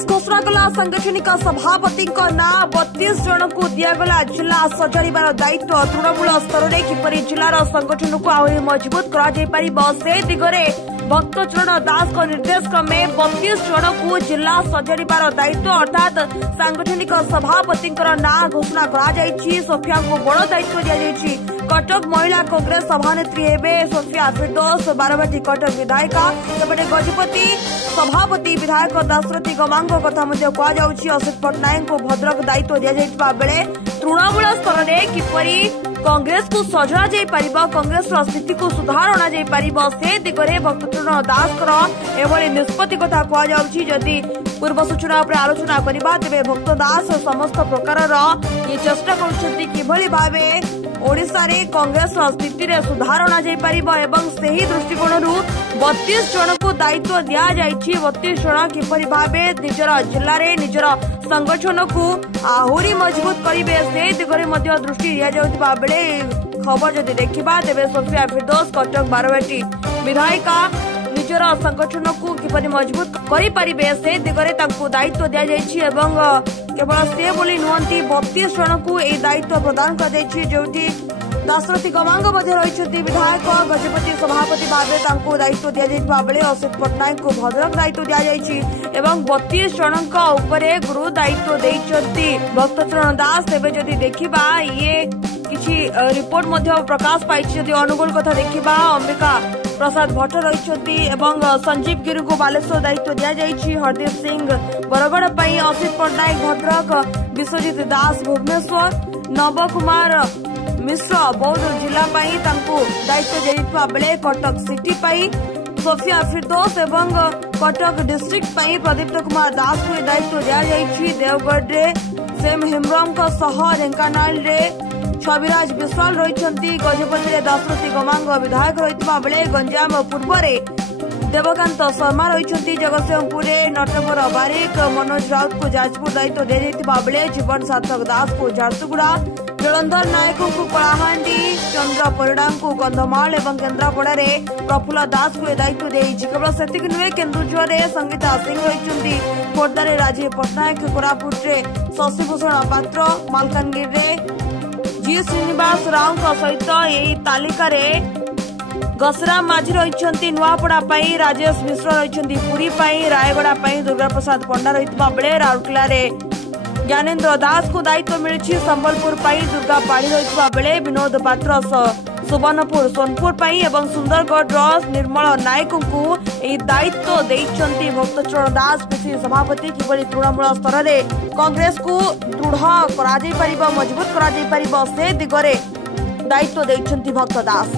कांग्रेस घोषणा कला सांगठनिक सभापति ना 32 जन को दिगला जिला सजाड़ार दायित्व तृणमूल स्तर में किपर जिलार संगठन को आहरी मजबूत कर दिगरे भक्तचरण दास निर्देश क्रमे 32 जन को जिला सजाड़ार दायित्व अर्थात सांगठनिक सभापति ना घोषणा कर सोफिया को बड़ दायित्व दि कटक महिला कांग्रेस सभानेत्री हेबे सोफिया फिरदौस बारवाटी कटक विधायिका सेपटे गजपति सभापति विधायक दाशरथी गमांग कथा कहुछि असित पट्टनायक को भद्रक दायित्व दिया बेले तृणमूल स्तर में किपरि कांग्रेस को सजड़ा जाई परिबा कांग्रेस स्थिति को सुधार अणा जाई परिबा से दिगरे भक्तचरण दास एभली निष्पत्ति कथा कहुछि जदि पूर्व सूचना पर आलोचना करबा तेबे भक्त दास समस्त प्रकार ये चेष्टा करुछंती किभली भाबे ओडिशा रे कांग्रेस स्थिति रे सुधार अणा जाई परिबा एवं सेही दृष्टिकोणरू 32 जन को दायित्व दिया जाइछि 32 जन किपरि भाबे निजर जिल्ला रे निजर संगठन को आहुरी मजबूत करिवे से दिगरे मध्य दृष्टि दिया जाउतबा बेले खबर जदि देखिबा तेबे सोफिया फिरदौस कटक बारवाटी विधायिका निजर संगठन को किपरि मजबूत करि परिबे से दिगरे तांको दायित्व दिया जाइछि एवं केवल से बोली नुहंती 32 जन को ए दायित्व प्रदान कर दैछि जोठी दाशरथी गमांग मध्य रही विधायक गजपति सभापति भाव तांको दायित्व दि जाइतबा बेले असित पट्टनायक को भद्रक दायित्व दि जाइछि एवं 32 जनक उपरे गुरु दायित्व देइछंती भक्तचरण दास एबे जदि देखिबा ये किछि रिपोर्ट मध्य प्रकाश पाइछि जदि अनुगुल कथा देखिबा अंबिका प्रसाद भट्ट रही एवं संजीव गिरी को बालेश्वर दायित्व दि जाइछि हरदीप सिंह बरगड़ पई असित पट्टनायक भद्रक विश्वजीत दास भुवनेश्वर नव कुमार मिश्र बौद्ध जिला पाई तांको दायित्व दिया बेले कटक सिटी पाई सोफिया फिरदौस एवं कटक डिस्ट्रिक्ट पाई प्रदीप्त कुमार दास को दायित्व दिया जाइछि देवगढ़ रे सेम हेम्ब्रम को सह ढेंकानाल रे छविराज विश्वाल रही गजपति दाशरथी गमांग विधायक रही बेले गंजाम पूर्व देवकांत शर्मा रही जगतसिंहपुर नटवर बारिक मनोज राउत को जाजपुर दायित्व दिया बेले जीवन सार्थक दास को झारसुगुड़ा जलंधर नायक को कलाहांडी चंद्र परिड़ा को कंधमाल और केन्द्रापड़ा प्रफुल्ल दास को दायित्व देइछि केवल सेतिक नुहे केन्दुझर संगीता सिंह रही खोर्धार राजीव पट्टनायक कोरापुट शशिभूषण पात्र मालकानगिरी जी श्रीनिवास राव सहित यही तालिका गसराम माझी रही नुआपड़ा राजेश मिश्र रही पुरी रायगड़ा दुर्गा प्रसाद पंडा रही बेले राउरकेला ज्ञानेन्द्र दास को दायित्व मिली संबलपुर दुर्गा पाढ़ी रही बेले विनोद पात्र सुवर्णपुर सोनपुर एवं सुंदरगढ़ निर्मल नायक को दायित्व देइछंती भक्तचरण दास पीसी सभापति किभली तृणमूल स्तर में कांग्रेस को दृढ़ करा मजबूत करा से दिगरे दायित्व देइछंती भक्त दास।